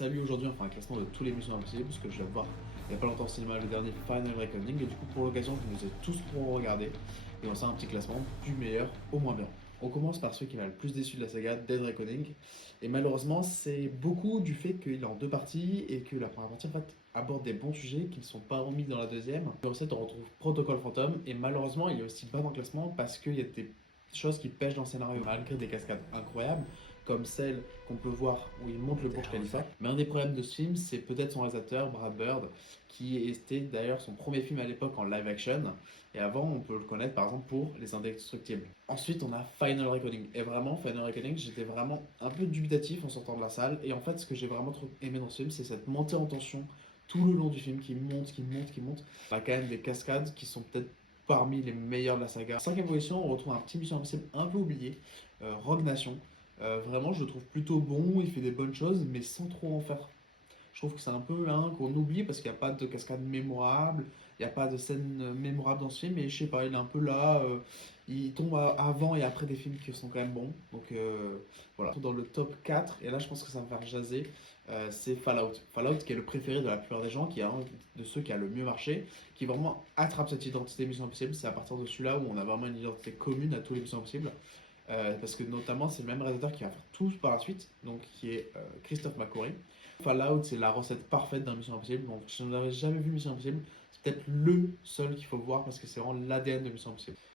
Salut, aujourd'hui on fait un classement de tous les Missions Impossibles parce que je viens de voir il n'y a pas longtemps au cinéma le dernier Final Reckoning et du coup pour l'occasion je nous ai tous pour regarder et on fait un petit classement du meilleur au moins bien. On commence par celui qui m'a le plus déçu de la saga, Dead Reckoning, et malheureusement c'est beaucoup du fait qu'il est en deux parties et que la première partie en fait aborde des bons sujets qui ne sont pas remis dans la deuxième. Dans cette on retrouve Protocol Phantom et malheureusement il est aussi bas dans le classement parce qu'il y a des choses qui pêchent dans le scénario malgré des cascades incroyables comme celle qu'on peut voir où il monte le Burj Khalifa. Mais un des problèmes de ce film, c'est peut-être son réalisateur, Brad Bird, qui était d'ailleurs son premier film à l'époque en live action. Et avant, on peut le connaître par exemple pour Les Indestructibles. Ensuite, on a Final Reckoning. Et vraiment, Final Reckoning, j'étais vraiment un peu dubitatif en sortant de la salle. Et en fait, ce que j'ai vraiment trop aimé dans ce film, c'est cette montée en tension tout le long du film qui monte, qui monte, qui monte. Il y a quand même des cascades qui sont peut-être parmi les meilleurs de la saga. Cinquième position, on retrouve un petit Mission Impossible un peu oublié, Rogue Nation. Vraiment, je le trouve plutôt bon, il fait des bonnes choses, mais sans trop en faire. Je trouve que c'est un peu un qu'on oublie parce qu'il n'y a pas de cascade mémorable, il n'y a pas de scène mémorable dans ce film, et je sais pas, il est un peu là, il tombe avant et après des films qui sont quand même bons. Donc voilà. Dans le top 4 et là je pense que ça va faire jaser, c'est Fallout. Fallout qui est le préféré de la plupart des gens, qui est un de ceux qui a le mieux marché, qui vraiment attrape cette identité Mission Impossible. C'est à partir de celui-là où on a vraiment une identité commune à tous les Missions Impossibles. Parce que notamment c'est le même réalisateur qui va faire tout par la suite, donc qui est Christophe McQuarrie. Fallout, c'est la recette parfaite d'un Mission Impossible. Donc, si vous n'avez jamais vu Mission Impossible, c'est peut-être le seul qu'il faut voir parce que c'est vraiment l'ADN de Mission Impossible.